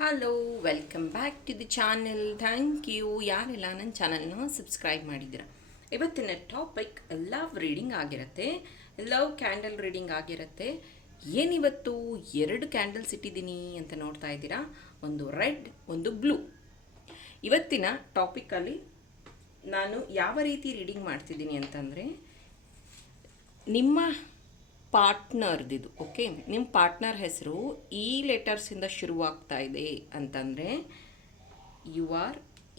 Hello, welcome back to the channel. Thank you ಯಾರೆಲ್ಲ ನನ್ನ ಚಾನಲ್ನ ಸಬ್ಸ್ಕ್ರೈಬ್ ಮಾಡಿದ್ದೀರ. ಇವತ್ತಿನ ಟಾಪಿಕ್ ಲವ್ ರೀಡಿಂಗ್ ಆಗಿರುತ್ತೆ, ಲವ್ ಕ್ಯಾಂಡಲ್ ರೀಡಿಂಗ್ ಆಗಿರುತ್ತೆ. ಏನಿವತ್ತು ಎರಡು ಕ್ಯಾಂಡಲ್ಸ್ ಇಟ್ಟಿದ್ದೀನಿ ಅಂತ ನೋಡ್ತಾ ಇದ್ದೀರಾ, ಒಂದು ರೆಡ್ ಒಂದು ಬ್ಲೂ. ಇವತ್ತಿನ ಟಾಪಿಕಲ್ಲಿ ನಾನು ಯಾವ ರೀತಿ ರೀಡಿಂಗ್ ಮಾಡ್ತಿದ್ದೀನಿ ಅಂತಂದರೆ, ನಿಮ್ಮ ಪಾರ್ಟ್ನರ್ದಿದು. ಓಕೆ, ನಿಮ್ಮ ಪಾರ್ಟ್ನರ್ ಹೆಸರು ಈ ಲೆಟರ್ಸಿಂದ ಶುರುವಾಗ್ತಾ ಇದೆ ಅಂತಂದರೆ you are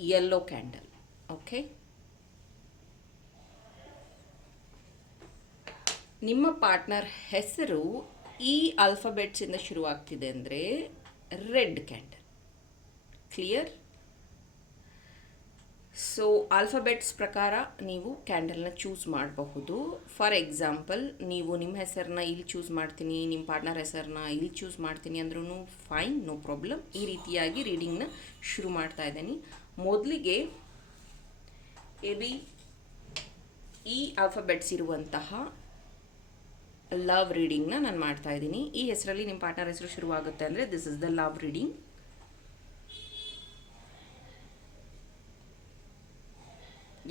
yellow candle. Okay, ನಿಮ್ಮ ಪಾರ್ಟ್ನರ್ ಹೆಸರು ಈ ಆಲ್ಫಾಬೆಟ್ಸಿಂದ ಶುರುವಾಗ್ತಿದೆ ಅಂದರೆ red candle. Clear? So alphabets ಪ್ರಕಾರ ನೀವು ಕ್ಯಾಂಡಲ್ನ ಚೂಸ್ ಮಾಡಬಹುದು. ಫಾರ್ ಎಕ್ಸಾಂಪಲ್, ನೀವು ನಿಮ್ಮ ಹೆಸರನ್ನ ಇಲ್ಲಿ ಚೂಸ್ ಮಾಡ್ತೀನಿ, ನಿಮ್ಮ ಪಾರ್ಟ್ನರ್ ಹೆಸರನ್ನ ಇಲ್ಲಿ ಚೂಸ್ ಮಾಡ್ತೀನಿ ಅಂದ್ರೂ ಫೈನ್, ನೋ ಪ್ರಾಬ್ಲಮ್. ಈ ರೀತಿಯಾಗಿ ರೀಡಿಂಗ್ನ ಶುರು ಮಾಡ್ತಾ ಇದ್ದೀನಿ. ಮೊದಲಿಗೆ ಈ ಆಲ್ಫಾಬೆಟ್ಸ್ ಇರುವಂತಹ ಲವ್ ರೀಡಿಂಗ್ನ ನಾನು ಮಾಡ್ತಾ ಇದ್ದೀನಿ. ಈ ಹೆಸರಲ್ಲಿ ನಿಮ್ಮ ಪಾರ್ಟ್ನರ್ ಹೆಸರು ಶುರುವಾಗುತ್ತೆ ಅಂದರೆ this is the love reading.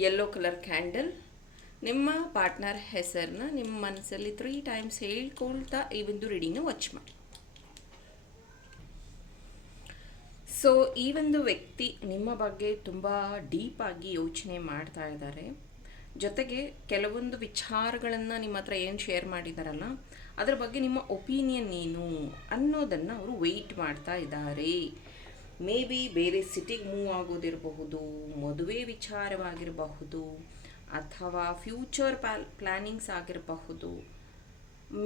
Yellow colour candle. ನಿಮ್ಮ ಪಾರ್ಟ್ನರ್ ಹೆಸರನ್ನ ನಿಮ್ಮ ಮನಸ್ಸಲ್ಲಿ 3 ಟೈಮ್ಸ್ ಹೇಳ್ಕೊಳ್ತಾ ಈ ಒಂದು ರೀಡಿಂಗ್ನ ವಾಚ್ ಮಾಡಿ. ಸೊ ಈ ಒಂದು ವ್ಯಕ್ತಿ ನಿಮ್ಮ ಬಗ್ಗೆ ತುಂಬ ಡೀಪಾಗಿ ಯೋಚನೆ ಮಾಡ್ತಾ ಇದ್ದಾರೆ. ಜೊತೆಗೆ ಕೆಲವೊಂದು ವಿಚಾರಗಳನ್ನು ನಿಮ್ಮ ಹತ್ರ ಏನು ಶೇರ್ ಮಾಡಿದಾರಲ್ಲ, ಅದರ ಬಗ್ಗೆ ನಿಮ್ಮ ಒಪಿನಿಯನ್ ಏನು ಅನ್ನೋದನ್ನು ಅವರು ವೆಯ್ಟ್ ಮಾಡ್ತಾ ಇದ್ದಾರೆ. ಮೇ ಬಿ ಬೇರೆ ಸಿಟಿಗೆ ಮೂವ್ ಆಗೋದಿರಬಹುದು, ಮದುವೆ ವಿಚಾರವಾಗಿರಬಹುದು, ಅಥವಾ ಫ್ಯೂಚರ್ ಪ್ಲ್ಯಾನಿಂಗ್ಸ್ ಆಗಿರಬಹುದು.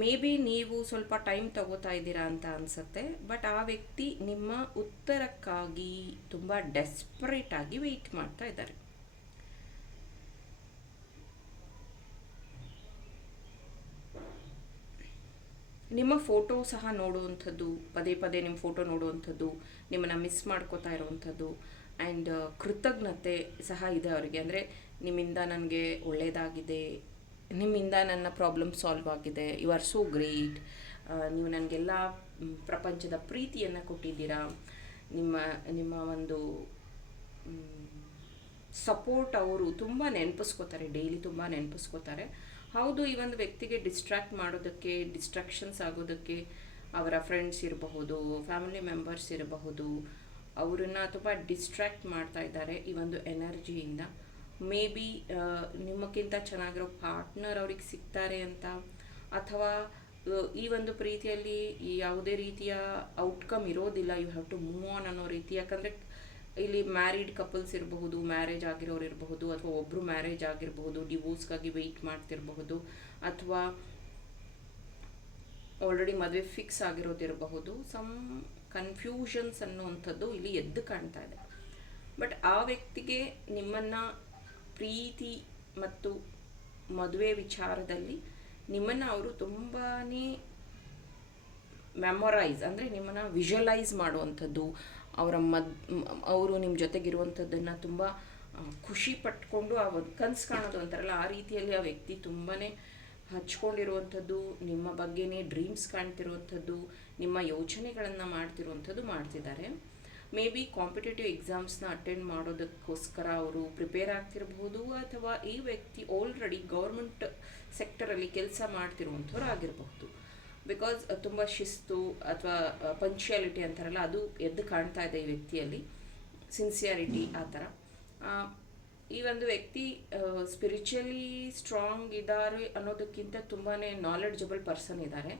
ಮೇ ಬಿ ನೀವು ಸ್ವಲ್ಪ ಟೈಮ್ ತಗೋತಾ ಇದ್ದೀರಾ ಅಂತ ಅನಿಸುತ್ತೆ. ಬಟ್ ಆ ವ್ಯಕ್ತಿ ನಿಮ್ಮ ಉತ್ತರಕ್ಕಾಗಿ ತುಂಬ ಡೆಸ್ಪರೇಟ್ ಆಗಿ ವೆಯ್ಟ್ ಮಾಡ್ತಾ ಇದ್ದಾರೆ. ನಿಮ್ಮ ಫೋಟೋ ಸಹ ನೋಡುವಂಥದ್ದು, ಪದೇ ಪದೇ ನಿಮ್ಮ ಫೋಟೋ ನೋಡುವಂಥದ್ದು, ನಿಮ್ಮನ್ನು ಮಿಸ್ ಮಾಡ್ಕೋತಾ ಇರುವಂಥದ್ದು, ಆ್ಯಂಡ್ ಕೃತಜ್ಞತೆ ಸಹ ಇದೆ ಅವರಿಗೆ. ಅಂದರೆ ನಿಮ್ಮಿಂದ ನನಗೆ ಒಳ್ಳೆಯದಾಗಿದೆ, ನಿಮ್ಮಿಂದ ನನ್ನ ಪ್ರಾಬ್ಲಮ್ ಸಾಲ್ವ್ ಆಗಿದೆ, ಯು ಆರ್ ಸೋ ಗ್ರೇಟ್, ನೀವು ನನಗೆಲ್ಲ ಪ್ರಪಂಚದ ಪ್ರೀತಿಯನ್ನು ಕೊಟ್ಟಿದ್ದೀರಾ, ನಿಮ್ಮ ಒಂದು ಸಪೋರ್ಟ್ ಅವರು ತುಂಬ ನೆನಪಿಸ್ಕೋತಾರೆ, ಡೈಲಿ ತುಂಬ ನೆನಪಿಸ್ಕೋತಾರೆ. ಹೌದು, ಈ ಒಂದು ವ್ಯಕ್ತಿಗೆ ಡಿಸ್ಟ್ರ್ಯಾಕ್ಟ್ ಮಾಡೋದಕ್ಕೆ, ಡಿಸ್ಟ್ರಾಕ್ಷನ್ಸ್ ಆಗೋದಕ್ಕೆ ಅವರ ಫ್ರೆಂಡ್ಸ್ ಇರಬಹುದು, ಫ್ಯಾಮಿಲಿ ಮೆಂಬರ್ಸ್ ಇರಬಹುದು, ಅವರನ್ನು ತುಂಬ ಡಿಸ್ಟ್ರ್ಯಾಕ್ಟ್ ಮಾಡ್ತಾ ಇದ್ದಾರೆ ಈ ಒಂದು ಎನರ್ಜಿಯಿಂದ. ಮೇ ಬಿ ನಿಮ್ಮಕ್ಕಿಂತ ಚೆನ್ನಾಗಿರೋ ಪಾರ್ಟ್ನರ್ ಅವ್ರಿಗೆ ಸಿಗ್ತಾರೆ ಅಂತ, ಅಥವಾ ಈ ಒಂದು ಪ್ರೀತಿಯಲ್ಲಿ ಯಾವುದೇ ರೀತಿಯ ಔಟ್ಕಮ್ ಇರೋದಿಲ್ಲ, you have to move on ಅನ್ನೋ ರೀತಿ. ಯಾಕಂದರೆ ಇಲ್ಲಿ ಮ್ಯಾರಿಡ್ ಕಪಲ್ಸ್ ಇರಬಹುದು, ಮ್ಯಾರೇಜ್ ಆಗಿರೋರು ಇರಬಹುದು, ಅಥವಾ ಒಬ್ಬರು ಮ್ಯಾರೇಜ್ ಆಗಿರಬಹುದು, ಡಿವೋರ್ಸ್ಗಾಗಿ ವೆಯ್ಟ್ ಮಾಡ್ತಿರಬಹುದು, ಅಥವಾ ಆಲ್ರೆಡಿ ಮದುವೆ ಫಿಕ್ಸ್ ಆಗಿರೋದಿರಬಹುದು. ಸಮ್ ಕನ್ಫ್ಯೂಷನ್ಸ್ ಅನ್ನುವಂಥದ್ದು ಇಲ್ಲಿ ಎದ್ದು ಕಾಣ್ತಾ ಇದೆ. ಬಟ್ ಆ ವ್ಯಕ್ತಿಗೆ ನಿಮ್ಮನ್ನು ಪ್ರೀತಿ ಮತ್ತು ಮದುವೆ ವಿಚಾರದಲ್ಲಿ ನಿಮ್ಮನ್ನು ಅವರು ತುಂಬಾ ಮೆಮೊರೈಸ್, ಅಂದರೆ ನಿಮ್ಮನ್ನು ವಿಜುವಲೈಸ್ ಮಾಡುವಂಥದ್ದು, ಅವರು ನಿಮ್ಮ ಜೊತೆಗಿರುವಂಥದ್ದನ್ನು ತುಂಬ ಖುಷಿ ಪಟ್ಕೊಂಡು ಆ ಒಂದು ಕನಸು ಕಾಣೋದು ಅಂತಾರಲ್ಲ, ಆ ರೀತಿಯಲ್ಲಿ ಆ ವ್ಯಕ್ತಿ ತುಂಬಾ ಹಚ್ಕೊಂಡಿರುವಂಥದ್ದು, ನಿಮ್ಮ ಬಗ್ಗೆನೇ ಡ್ರೀಮ್ಸ್ ಕಾಣ್ತಿರುವಂಥದ್ದು, ನಿಮ್ಮ ಯೋಚನೆಗಳನ್ನು ಮಾಡ್ತಿದ್ದಾರೆ. ಮೇ ಬಿ ಕಾಂಪಿಟೇಟಿವ್ ಎಕ್ಸಾಮ್ಸ್ನ ಅಟೆಂಡ್ ಮಾಡೋದಕ್ಕೋಸ್ಕರ ಅವರು ಪ್ರಿಪೇರ್ ಆಗ್ತಿರಬಹುದು, ಅಥವಾ ಈ ವ್ಯಕ್ತಿ ಆಲ್ರೆಡಿ ಗೌರ್ಮೆಂಟ್ ಸೆಕ್ಟರಲ್ಲಿ ಕೆಲಸ ಮಾಡ್ತಿರುವಂಥವ್ರು ಆಗಿರಬಹುದು. ಬಿಕಾಸ್ ತುಂಬ ಶಿಸ್ತು ಅಥವಾ ಪಂಕ್ಚುಯಾಲಿಟಿ ಅಂತಾರಲ್ಲ, ಅದು ಎದ್ದು ಕಾಣ್ತಾ ಇದೆ ಈ ವ್ಯಕ್ತಿಯಲ್ಲಿ, ಸಿನ್ಸಿಯಾರಿಟಿ ಆ ಥರ. ಈ ಒಂದು ವ್ಯಕ್ತಿ ಸ್ಪಿರಿಚುವಲಿ ಸ್ಟ್ರಾಂಗ್ ಇದ್ದಾರೆ ಅನ್ನೋದಕ್ಕಿಂತ ತುಂಬಾ ನಾಲೆಡ್ಜಬಲ್ ಪರ್ಸನ್ ಇದ್ದಾರೆ.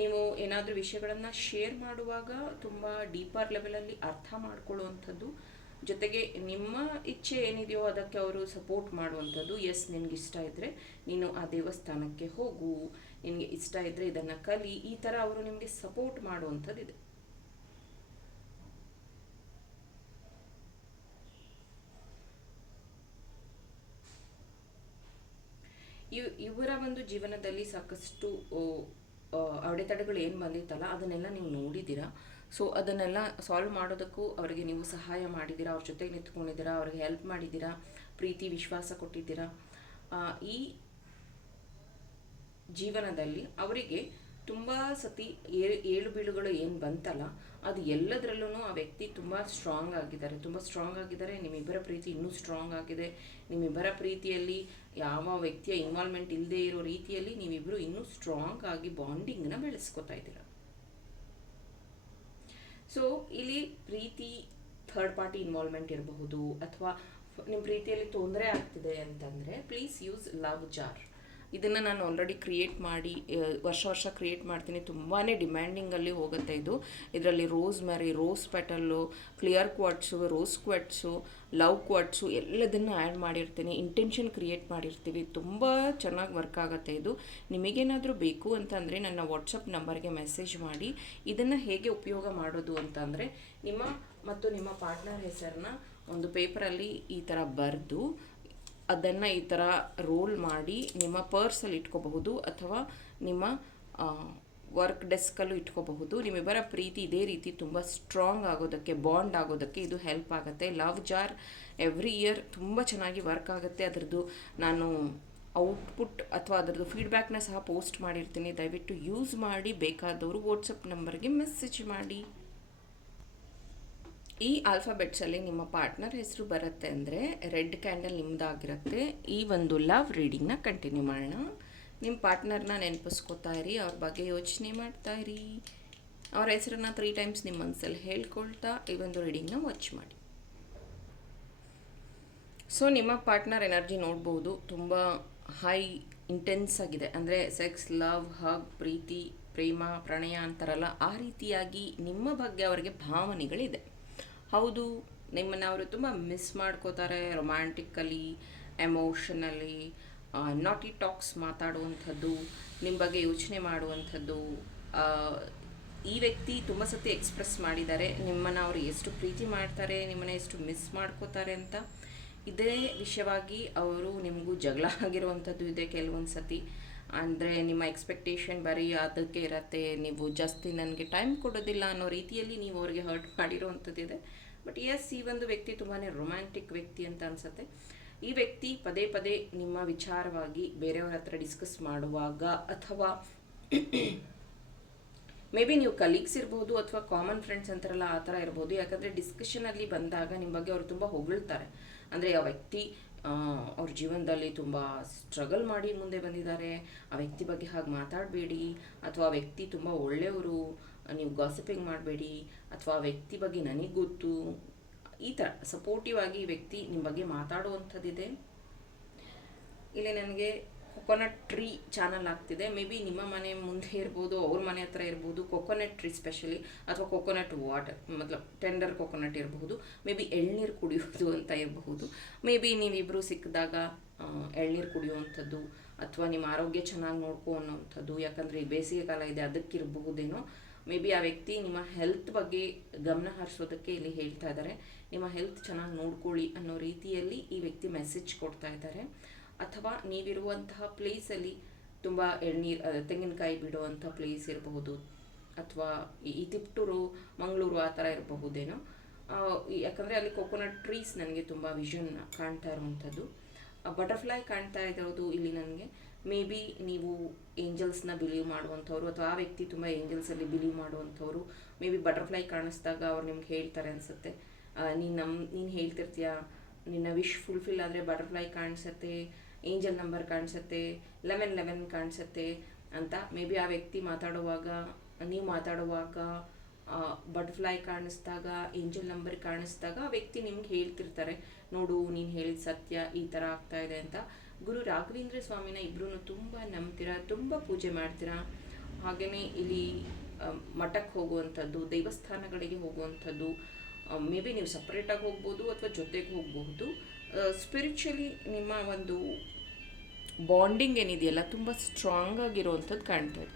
ನೀವು ಏನಾದರೂ ವಿಷಯಗಳನ್ನು ಶೇರ್ ಮಾಡುವಾಗ ತುಂಬ ಡೀಪರ್ ಲೆವೆಲಲ್ಲಿ ಅರ್ಥ ಮಾಡ್ಕೊಳ್ಳುವಂಥದ್ದು, ಜೊತೆಗೆ ನಿಮ್ಮ ಇಚ್ಛೆ ಏನಿದೆಯೋ ಅದಕ್ಕೆ ಅವರು ಸಪೋರ್ಟ್ ಮಾಡುವಂಥದ್ದು. ಎಸ್, ನಿನಗೆ ಇಷ್ಟ ಇದ್ದರೆ ನೀನು ಆ ದೇವಸ್ಥಾನಕ್ಕೆ ಹೋಗು, ನಿನಗೆ ಇಷ್ಟ ಇದ್ದರೆ ಇದನ್ನು ಕಲಿ, ಈ ಥರ ಅವರು ನಿಮಗೆ ಸಪೋರ್ಟ್ ಮಾಡುವಂಥದ್ದಿದೆ. ಇವರ ಒಂದು ಜೀವನದಲ್ಲಿ ಸಾಕಷ್ಟು ಅಡೆತಡೆಗಳು ಏನು ಬಂದಿತ್ತಲ್ಲ, ಅದನ್ನೆಲ್ಲ ನೀವು ನೋಡಿದ್ದೀರಾ. ಸೊ ಅದನ್ನೆಲ್ಲ ಸಾಲ್ವ್ ಮಾಡೋದಕ್ಕೂ ಅವರಿಗೆ ನೀವು ಸಹಾಯ ಮಾಡಿದ್ದೀರಾ, ಅವ್ರ ಜೊತೆಗೆ ನಿಂತ್ಕೊಂಡಿದ್ದೀರಾ, ಅವ್ರಿಗೆ ಹೆಲ್ಪ್ ಮಾಡಿದ್ದೀರಾ, ಪ್ರೀತಿ ವಿಶ್ವಾಸ ಕೊಟ್ಟಿದ್ದೀರಾ. ಈ ಜೀವನದಲ್ಲಿ ಅವರಿಗೆ ತುಂಬ ಸತಿ ಏಳು ಬೀಳುಗಳು ಏನು ಬಂತಲ್ಲ, ಅದು ಎಲ್ಲದರಲ್ಲೂ ಆ ವ್ಯಕ್ತಿ ತುಂಬ ಸ್ಟ್ರಾಂಗ್ ಆಗಿದ್ದಾರೆ. ನಿಮ್ಮಿಬ್ಬರ ಪ್ರೀತಿ ಇನ್ನೂ ಸ್ಟ್ರಾಂಗ್ ಆಗಿದೆ. ನಿಮ್ಮಿಬ್ಬರ ಪ್ರೀತಿಯಲ್ಲಿ ಯಾವ ವ್ಯಕ್ತಿಯ ಇನ್ವಾಲ್ವ್ಮೆಂಟ್ ಇಲ್ಲದೆ ಇರೋ ರೀತಿಯಲ್ಲಿ ನೀವಿಬ್ಬರು ಇನ್ನೂ ಸ್ಟ್ರಾಂಗ್ ಆಗಿ ಬಾಂಡಿಂಗ್ನ ಬೆಳೆಸ್ಕೊತಾ ಇದ್ದೀರಾ. ಸೊ ಇಲ್ಲಿ ಪ್ರೀತಿ ಥರ್ಡ್ ಪಾರ್ಟಿ ಇನ್ವಾಲ್ವ್ಮೆಂಟ್ ಇರಬಹುದು, ಅಥವಾ ನಿಮ್ಮ ಪ್ರೀತಿಯಲ್ಲಿ ತೊಂದರೆ ಆಗ್ತಿದೆ ಅಂತಂದರೆ ಪ್ಲೀಸ್ ಯೂಸ್ ಲವ್ ಜಾರ್. ಇದನ್ನು ನಾನು ಆಲ್ರೆಡಿ ಕ್ರಿಯೇಟ್ ಮಾಡಿ ವರ್ಷ ಕ್ರಿಯೇಟ್ ಮಾಡ್ತೀನಿ. ತುಂಬಾ ಡಿಮ್ಯಾಂಡಿಂಗಲ್ಲಿ ಹೋಗುತ್ತೆ ಇದು. ಇದರಲ್ಲಿ rosemary, rose petal, clear quartz, rose quartz, love quartz ಎಲ್ಲದನ್ನು ಆ್ಯಡ್ ಮಾಡಿರ್ತೀನಿ. ಇಂಟೆನ್ಷನ್ ಕ್ರಿಯೇಟ್ ಮಾಡಿರ್ತೀವಿ. ತುಂಬ ಚೆನ್ನಾಗಿ ವರ್ಕ್ ಆಗುತ್ತೆ ಇದು. ನಿಮಗೇನಾದರೂ ಬೇಕು ಅಂತಂದರೆ ನನ್ನ ವಾಟ್ಸಪ್ ನಂಬರ್ಗೆ ಮೆಸೇಜ್ ಮಾಡಿ. ಇದನ್ನು ಹೇಗೆ ಉಪಯೋಗ ಮಾಡೋದು ಅಂತಂದರೆ, ನಿಮ್ಮ ಮತ್ತು ನಿಮ್ಮ ಪಾರ್ಟ್ನರ್ ಹೆಸರನ್ನ ಒಂದು ಪೇಪರಲ್ಲಿ ಈ ಥರ ಬರೆದು ಅದನ್ನು ಈ ಥರ ರೋಲ್ ಮಾಡಿ ನಿಮ್ಮ ಪರ್ಸಲ್ಲಿ ಇಟ್ಕೋಬಹುದು, ಅಥವಾ ನಿಮ್ಮ ವರ್ಕ್ ಡೆಸ್ಕಲ್ಲೂ ಇಟ್ಕೋಬಹುದು. ನಿಮ್ಮಿಬ್ಬರ ಪ್ರೀತಿ ಇದೇ ರೀತಿ ತುಂಬ ಸ್ಟ್ರಾಂಗ್ ಆಗೋದಕ್ಕೆ, ಬಾಂಡ್ ಆಗೋದಕ್ಕೆ ಇದು ಹೆಲ್ಪ್ ಆಗುತ್ತೆ. ಲವ್ ಜಾರ್ ಎವ್ರಿ ಇಯರ್ ತುಂಬ ಚೆನ್ನಾಗಿ ವರ್ಕ್ ಆಗುತ್ತೆ. ಅದರದ್ದು ನಾನು ಔಟ್ಪುಟ್ ಅಥವಾ ಅದರದ್ದು ಫೀಡ್ಬ್ಯಾಕ್ನ ಸಹ ಪೋಸ್ಟ್ ಮಾಡಿರ್ತೀನಿ. ದಯವಿಟ್ಟು ಯೂಸ್ ಮಾಡಿ. ಬೇಕಾದವರು ವಾಟ್ಸಪ್ ನಂಬರ್ಗೆ ಮೆಸೇಜ್ ಮಾಡಿ. ಈ ಆಲ್ಫಾಬೆಟ್ಸಲ್ಲಿ ನಿಮ್ಮ ಪಾರ್ಟ್ನರ್ ಹೆಸರು ಬರುತ್ತೆ ಅಂದರೆ ರೆಡ್ ಕ್ಯಾಂಡಲ್ ನಿಮ್ಮದಾಗಿರುತ್ತೆ. ಈ ಒಂದು ಲವ್ ರೀಡಿಂಗ್ನ ಕಂಟಿನ್ಯೂ ಮಾಡೋಣ. ನಿಮ್ಮ ಪಾರ್ಟ್ನರ್ನ ನೆನಪಿಸ್ಕೋತಾ ಇರಿ, ಅವ್ರ ಬಗ್ಗೆ ಯೋಚನೆ ಮಾಡ್ತಾ ಇರಿ. ಅವ್ರ ಹೆಸರನ್ನ 3 ಟೈಮ್ಸ್ ನಿಮ್ಮ ಮನಸ್ಸಲ್ಲಿ ಹೇಳ್ಕೊಳ್ತಾ ಈ ಒಂದು ರೀಡಿಂಗ್ನ ವಾಚ್ ಮಾಡಿ. ಸೊ ನಿಮ್ಮ ಪಾರ್ಟ್ನರ್ ಎನರ್ಜಿ ನೋಡ್ಬೋದು, ತುಂಬ ಹೈ ಇಂಟೆನ್ಸ್ ಆಗಿದೆ. ಅಂದರೆ ಸೆಕ್ಸ್, ಲವ್, ಹಗ್, ಪ್ರೀತಿ, ಪ್ರೇಮ, ಪ್ರಣಯ ಅಂತಾರಲ್ಲ, ಆ ರೀತಿಯಾಗಿ ನಿಮ್ಮ ಬಗ್ಗೆ ಅವರಿಗೆ ಭಾವನೆಗಳಿದೆ. ಹೌದು, ನಿಮ್ಮನ್ನು ಅವರು ತುಂಬ ಮಿಸ್ ಮಾಡ್ಕೋತಾರೆ. ರೊಮ್ಯಾಂಟಿಕಲಿ, ಎಮೋಷನಲಿ, ನಾಟಿ ಟಾಕ್ಸ್ ಮಾತಾಡುವಂಥದ್ದು, ನಿಮ್ಮ ಬಗ್ಗೆ ಯೋಚನೆ ಮಾಡುವಂಥದ್ದು. ಈ ವ್ಯಕ್ತಿ ತುಂಬ ಸತಿ ಎಕ್ಸ್ಪ್ರೆಸ್ ಮಾಡಿದ್ದಾರೆ ನಿಮ್ಮನ್ನು ಅವರು ಎಷ್ಟು ಪ್ರೀತಿ ಮಾಡ್ತಾರೆ, ನಿಮ್ಮನ್ನು ಎಷ್ಟು ಮಿಸ್ ಮಾಡ್ಕೋತಾರೆ ಅಂತ. ಇದೇ ವಿಷಯವಾಗಿ ಅವರು ನಿಮಗೂ ಜಗಳ ಆಗಿರುವಂಥದ್ದು ಇದೆ ಕೆಲವೊಂದು ಸತಿ. ಅಂದರೆ ನಿಮ್ಮ ಎಕ್ಸ್ಪೆಕ್ಟೇಷನ್ ಬರೀ ಅದಕ್ಕೆ ಇರತ್ತೆ, ನೀವು ಜಾಸ್ತಿ ನನಗೆ ಟೈಮ್ ಕೊಡೋದಿಲ್ಲ ಅನ್ನೋ ರೀತಿಯಲ್ಲಿ ನೀವು ಅವ್ರಿಗೆ ಹರ್ಟ್ ಮಾಡಿರೋವಂಥದ್ದಿದೆ. ಬಟ್ ಎಸ್, ಈ ಒಂದು ವ್ಯಕ್ತಿ ತುಂಬಾ ರೊಮ್ಯಾಂಟಿಕ್ ವ್ಯಕ್ತಿ ಅಂತ ಅನಿಸುತ್ತೆ. ಈ ವ್ಯಕ್ತಿ ಪದೇ ಪದೇ ನಿಮ್ಮ ವಿಚಾರವಾಗಿ ಬೇರೆಯವ್ರ ಹತ್ರ ಡಿಸ್ಕಸ್ ಮಾಡುವಾಗ, ಅಥವಾ ಮೇ ಬಿ ನೀವು ಕಲೀಗ್ಸ್ ಇರ್ಬೋದು ಅಥವಾ ಕಾಮನ್ ಫ್ರೆಂಡ್ಸ್ ಅಂತಾರಲ್ಲ ಆ ಥರ ಇರ್ಬೋದು. ಯಾಕಂದರೆ ಡಿಸ್ಕಷನಲ್ಲಿ ಬಂದಾಗ ನಿಮ್ಮ ಬಗ್ಗೆ ಅವರು ತುಂಬ ಹೊಗಳ್ತಾರೆ. ಅಂದರೆ ಆ ವ್ಯಕ್ತಿ ಅವ್ರ ಜೀವನದಲ್ಲಿ ತುಂಬ ಸ್ಟ್ರಗಲ್ ಮಾಡಿ ಮುಂದೆ ಬಂದಿದ್ದಾರೆ, ಆ ವ್ಯಕ್ತಿ ಬಗ್ಗೆ ಹಾಗೆ ಮಾತಾಡಬೇಡಿ, ಅಥವಾ ಆ ವ್ಯಕ್ತಿ ತುಂಬ ಒಳ್ಳೆಯವರು, ನೀವು ಗಾಸಿಪಿಂಗ್ ಮಾಡಬೇಡಿ, ಅಥವಾ ಆ ವ್ಯಕ್ತಿ ಬಗ್ಗೆ ನನಗೆ ಗೊತ್ತು, ಈ ಥರ ಸಪೋರ್ಟಿವ್ ಆಗಿ ಈ ವ್ಯಕ್ತಿ ನಿಮ್ಮ ಬಗ್ಗೆ ಮಾತಾಡುವಂಥದ್ದಿದೆ. ಇಲ್ಲಿ ನನಗೆ ಕೊಕೊನಟ್ ಟ್ರೀ ಚಾನಲ್ ಆಗ್ತಿದೆ. ಮೇ ಬಿ ನಿಮ್ಮ ಮನೆ ಮುಂದೆ ಇರ್ಬೋದು, ಅವ್ರ ಮನೆ ಹತ್ರ ಇರ್ಬೋದು. ಕೊಕೊನಟ್ ಟ್ರೀ ಸ್ಪೆಷಲಿ, ಅಥವಾ ಕೊಕೊನಟ್ ವಾಟರ್, ಮತ್ಲಬ್ ಟೆಂಡರ್ ಕೊಕೊನಟ್ ಇರಬಹುದು. ಮೇ ಬಿ ಎಳ್ನೀರು ಕುಡಿಯೋದು ಅಂತ ಇರಬಹುದು. ಮೇ ಬಿ ನೀವಿಬ್ಬರು ಸಿಕ್ಕಿದಾಗ ಎಳ್ನೀರು ಕುಡಿಯುವಂಥದ್ದು, ಅಥವಾ ನಿಮ್ಮ ಆರೋಗ್ಯ ಚೆನ್ನಾಗಿ ನೋಡ್ಕೊ ಅನ್ನೋವಂಥದ್ದು. ಯಾಕಂದರೆ ಈ ಬೇಸಿಗೆ ಕಾಲ ಇದೆ, ಅದಕ್ಕಿರಬಹುದೇನೋ. ಮೇ ಬಿ ಆ ವ್ಯಕ್ತಿ ನಿಮ್ಮ ಹೆಲ್ತ್ ಬಗ್ಗೆ ಗಮನ ಹರಿಸೋದಕ್ಕೆ ಇಲ್ಲಿ ಹೇಳ್ತಾ ಇದ್ದಾರೆ. ನಿಮ್ಮ ಹೆಲ್ತ್ ಚೆನ್ನಾಗಿ ನೋಡ್ಕೊಳ್ಳಿ ಅನ್ನೋ ರೀತಿಯಲ್ಲಿ ಈ ವ್ಯಕ್ತಿ ಮೆಸೇಜ್ ಕೊಡ್ತಾ ಇದ್ದಾರೆ. ಅಥವಾ ನೀವಿರುವಂತಹ ಪ್ಲೇಸಲ್ಲಿ ತುಂಬ ತೆಂಗಿನಕಾಯಿ ಬಿಡುವಂಥ ಪ್ಲೇಸ್ ಇರಬಹುದು, ಅಥವಾ ಈ ತಿಪ್ಟೂರು, ಮಂಗಳೂರು ಆ ಥರ ಇರಬಹುದೇನೋ. ಯಾಕಂದರೆ ಅಲ್ಲಿ ಕೊಕೊನಟ್ ಟ್ರೀಸ್ ನನಗೆ ತುಂಬ ವಿಷನ್ ಕಾಣ್ತಾ ಇರುವಂಥದ್ದು. ಬಟರ್ಫ್ಲೈ ಕಾಣ್ತಾ ಇರೋದು ಇಲ್ಲಿ ನನಗೆ. ಮೇ ಬಿ ನೀವು ಏಂಜಲ್ಸ್ನ ಬಿಲೀವ್ ಮಾಡುವಂಥವ್ರು, ಅಥವಾ ಆ ವ್ಯಕ್ತಿ ತುಂಬ ಏಂಜಲ್ಸಲ್ಲಿ ಬಿಲೀವ್ ಮಾಡುವಂಥವ್ರು. ಮೇ ಬಿ ಬಟರ್ಫ್ಲೈ ಕಾಣಿಸ್ದಾಗ ಅವ್ರು ನಿಮ್ಗೆ ಹೇಳ್ತಾರೆ ಅನಿಸುತ್ತೆ, ನೀನು ಹೇಳ್ತಿರ್ತೀಯ, ನಿನ್ನ ವಿಶ್ ಫುಲ್ಫಿಲ್ ಆದರೆ ಬಟರ್ಫ್ಲೈ ಕಾಣಿಸುತ್ತೆ, ಏಂಜಲ್ ನಂಬರ್ ಕಾಣಿಸುತ್ತೆ, 1111 ಕಾಣಿಸುತ್ತೆ ಅಂತ. ಮೇ ಬಿ ಆ ವ್ಯಕ್ತಿ ಮಾತಾಡುವಾಗ, ನೀವು ಮಾತಾಡುವಾಗ ಬಟರ್ಫ್ಲೈ ಕಾಣಿಸ್ದಾಗ, ಏಂಜಲ್ ನಂಬರ್ ಕಾಣಿಸ್ದಾಗ ಆ ವ್ಯಕ್ತಿ ನಿಮ್ಗೆ ಹೇಳ್ತಿರ್ತಾರೆ, ನೋಡು ನೀನು ಹೇಳಿದ ಸತ್ಯ ಈ ಥರ ಆಗ್ತಾ ಇದೆ ಅಂತ. ಗುರು ರಾಘವೇಂದ್ರ ಸ್ವಾಮಿನ ಇಬ್ಬರೂ ತುಂಬ ನಂಬ್ತೀರಾ, ತುಂಬ ಪೂಜೆ ಮಾಡ್ತೀರಾ. ಹಾಗೆಯೇ ಇಲ್ಲಿ ಮಠಕ್ಕೆ ಹೋಗುವಂಥದ್ದು, ದೇವಸ್ಥಾನಗಳಿಗೆ ಹೋಗುವಂಥದ್ದು. ಮೇ ಬಿ ನೀವು ಸಪ್ರೇಟಾಗಿ ಹೋಗ್ಬೋದು ಅಥವಾ ಜೊತೆಗೆ ಹೋಗಬಹುದು. ಸ್ಪಿರಿಚುವಲಿ ನಿಮ್ಮ ಒಂದು ಬಾಂಡಿಂಗ್ ಏನಿದೆಯಲ್ಲ ತುಂಬ ಸ್ಟ್ರಾಂಗ್ ಆಗಿರುವಂಥದ್ದು ಕಾಣ್ತಾ ಇದೆ.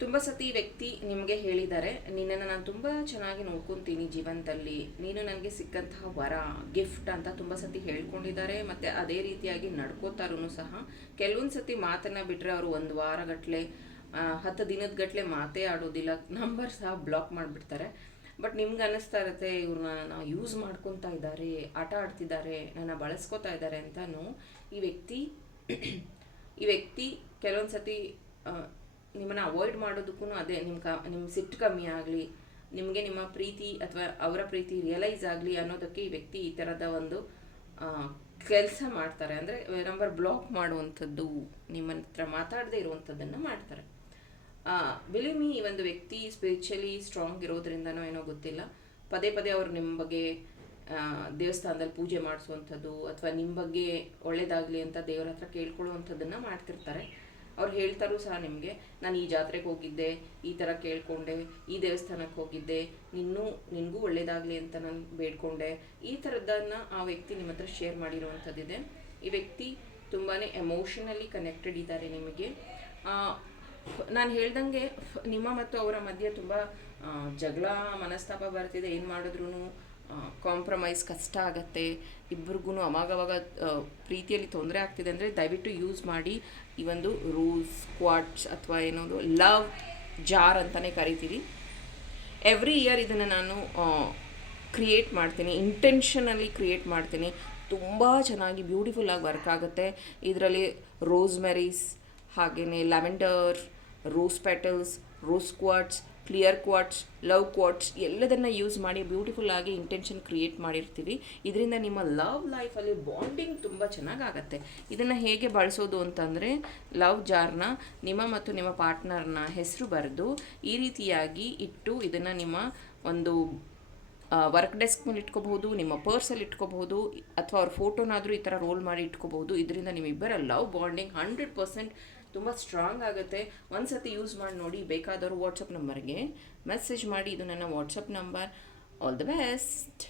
ತುಂಬ ಸತಿ ವ್ಯಕ್ತಿ ನಿಮಗೆ ಹೇಳಿದ್ದಾರೆ, ನಿನ್ನನ್ನು ನಾನು ತುಂಬ ಚೆನ್ನಾಗಿ ನೋಡ್ಕೊತೀನಿ ಜೀವನದಲ್ಲಿ, ನೀನು ನನಗೆ ಸಿಕ್ಕಂತಹ ವರ, ಗಿಫ್ಟ್ ಅಂತ ತುಂಬ ಸತಿ ಹೇಳ್ಕೊಂಡಿದ್ದಾರೆ. ಮತ್ತು ಅದೇ ರೀತಿಯಾಗಿ ನಡ್ಕೋತಾರೂ ಸಹ. ಕೆಲವೊಂದು ಸತಿ ಮಾತನ್ನು ಬಿಟ್ಟರೆ ಅವರು 1 ವಾರಗಟ್ಟಲೆ 10 ದಿನದ ಗಟ್ಟಲೆ ಮಾತೇ ಆಡೋದಿಲ್ಲ, ನಂಬರ್ ಸಹ ಬ್ಲಾಕ್ ಮಾಡಿಬಿಡ್ತಾರೆ. ಬಟ್ ನಿಮ್ಗೆ ಅನ್ನಿಸ್ತಾ ಇರುತ್ತೆ, ಇವ್ರನ್ನ ಯೂಸ್ ಮಾಡ್ಕೊತಾ ಇದ್ದಾರೆ, ಆಟ ಆಡ್ತಿದ್ದಾರೆ, ನನ್ನ ಬಳಸ್ಕೊತಾ ಇದ್ದಾರೆ ಅಂತಲೂ ಈ ವ್ಯಕ್ತಿ ಕೆಲವೊಂದು ಸತಿ ನಿಮ್ಮನ್ನು ಅವಾಯ್ಡ್ ಮಾಡೋದಕ್ಕೂ ಅದೇ ನಿಮ್ಮ ಸಿಟ್ಟು ಕಮ್ಮಿ ಆಗಲಿ, ನಿಮಗೆ ನಿಮ್ಮ ಪ್ರೀತಿ ಅಥವಾ ಅವರ ಪ್ರೀತಿ ರಿಯಲೈಸ್ ಆಗಲಿ ಅನ್ನೋದಕ್ಕೆ ಈ ವ್ಯಕ್ತಿ ಈ ಥರದ ಒಂದು ಕೆಲಸ ಮಾಡ್ತಾರೆ. ಅಂದರೆ ನಂಬರ್ ಬ್ಲಾಕ್ ಮಾಡುವಂಥದ್ದು, ನಿಮ್ಮ ಹತ್ರ ಮಾತಾಡದೇ ಇರುವಂಥದ್ದನ್ನು ಮಾಡ್ತಾರೆ. ಬಿಲೀವ್ ಮೀ, ಈ ಒಂದು ವ್ಯಕ್ತಿ ಸ್ಪಿರಿಚುವಲಿ ಸ್ಟ್ರಾಂಗ್ ಇರೋದ್ರಿಂದನೋ ಏನೋ ಗೊತ್ತಿಲ್ಲ, ಪದೇ ಪದೇ ಅವರು ನಿಮ್ಮ ಬಗ್ಗೆ ದೇವಸ್ಥಾನದಲ್ಲಿ ಪೂಜೆ ಮಾಡಿಸುವಂಥದ್ದು ಅಥವಾ ನಿಮ್ಮ ಬಗ್ಗೆ ಒಳ್ಳೇದಾಗಲಿ ಅಂತ ದೇವರ ಹತ್ರ ಕೇಳ್ಕೊಳ್ಳುವಂಥದ್ದನ್ನು ಮಾಡ್ತಿರ್ತಾರೆ. ಅವ್ರು ಹೇಳ್ತಾರೂ ಸಹ ನಿಮಗೆ, ನಾನು ಈ ಜಾತ್ರೆಗೆ ಹೋಗಿದ್ದೆ, ಈ ಥರ ಕೇಳ್ಕೊಂಡೆ, ಈ ದೇವಸ್ಥಾನಕ್ಕೆ ಹೋಗಿದ್ದೆ, ನಿನಗೂ ಒಳ್ಳೇದಾಗಲಿ ಅಂತ ನಾನು ಬೇಡ್ಕೊಂಡೆ, ಈ ಥರದ್ದನ್ನು ಆ ವ್ಯಕ್ತಿ ನಿಮ್ಮ ಹತ್ರ ಶೇರ್ ಮಾಡಿರುವಂಥದ್ದಿದೆ. ಈ ವ್ಯಕ್ತಿ ತುಂಬಾ ಎಮೋಷನಲಿ ಕನೆಕ್ಟೆಡ್ ಇದ್ದಾರೆ ನಿಮಗೆ. ನಾನು ಹೇಳ್ದಂಗೆ ನಿಮ್ಮ ಮತ್ತು ಅವರ ಮಧ್ಯೆ ತುಂಬ ಜಗಳ ಮನಸ್ತಾಪ ಬರ್ತಿದೆ, ಏನು ಮಾಡಿದ್ರೂ ಕಾಂಪ್ರಮೈಸ್ ಕಷ್ಟ ಆಗುತ್ತೆ, ಇಬ್ಬರಿಗೂ ಅವಾಗವಾಗ ಪ್ರೀತಿಯಲ್ಲಿ ತೊಂದರೆ ಆಗ್ತಿದೆ ಅಂದರೆ ದಯವಿಟ್ಟು ಯೂಸ್ ಮಾಡಿ ಈ ಒಂದು ರೋಸ್ ಕ್ವಾರ್ಟ್ಸ್ ಅಥವಾ ಏನೋದು ಲವ್ ಜಾರ್ ಅಂತಲೇ ಕರಿತೀವಿ. ಎವ್ರಿ ಇಯರ್ ಇದನ್ನು ನಾನು ಕ್ರಿಯೇಟ್ ಮಾಡ್ತೀನಿ, ಇಂಟೆನ್ಷನಲ್ಲಿ ಕ್ರಿಯೇಟ್ ಮಾಡ್ತೀನಿ. ತುಂಬ ಚೆನ್ನಾಗಿ ಬ್ಯೂಟಿಫುಲ್ಲಾಗಿ ವರ್ಕ್ ಆಗುತ್ತೆ. ಇದರಲ್ಲಿ ರೋಸ್ಮೆರೀಸ್, ಹಾಗೆಯೇ lavender, rose petals, rose quartz, clear quartz, love quartz ಎಲ್ಲದನ್ನು ಯೂಸ್ ಮಾಡಿ ಬ್ಯೂಟಿಫುಲ್ಲಾಗಿ ಇಂಟೆನ್ಷನ್ ಕ್ರಿಯೇಟ್ ಮಾಡಿರ್ತೀವಿ. ಇದರಿಂದ ನಿಮ್ಮ ಲವ್ ಲೈಫಲ್ಲಿ ಬಾಂಡಿಂಗ್ ತುಂಬ ಚೆನ್ನಾಗಾಗತ್ತೆ. ಇದನ್ನು ಹೇಗೆ ಬಳಸೋದು ಅಂತಂದರೆ, ಲವ್ ಜಾರ್ನ ನಿಮ್ಮ ಮತ್ತು ನಿಮ್ಮ ಪಾರ್ಟ್ನರ್ನ ಹೆಸರು ಬರೆದು ಈ ರೀತಿಯಾಗಿ ಇಟ್ಟು ಇದನ್ನು ನಿಮ್ಮ ಒಂದು ವರ್ಕ್ ಡೆಸ್ಕ್ ಮೇಲೆ ಇಟ್ಕೋಬಹುದು, ನಿಮ್ಮ ಪರ್ಸಲ್ಲಿ ಇಟ್ಕೋಬಹುದು, ಅಥವಾ ಅವ್ರ ಫೋಟೋನಾದರೂ ಈ ಥರ ರೋಲ್ ಮಾಡಿ ಇಟ್ಕೋಬಹುದು. ಇದರಿಂದ ನಿಮ್ಮಿಬ್ಬರ ಲವ್ ಬಾಂಡಿಂಗ್ 100% ತುಂಬ ಸ್ಟ್ರಾಂಗ್ ಆಗುತ್ತೆ. ಒಂದು ಸತಿ ಯೂಸ್ ಮಾಡಿ ನೋಡಿ. ಬೇಕಾದವರು ವಾಟ್ಸಪ್ ನಂಬರ್ಗೆ ಮೆಸೇಜ್ ಮಾಡಿ. ಇದು ನನ್ನ WhatsApp number. All the best.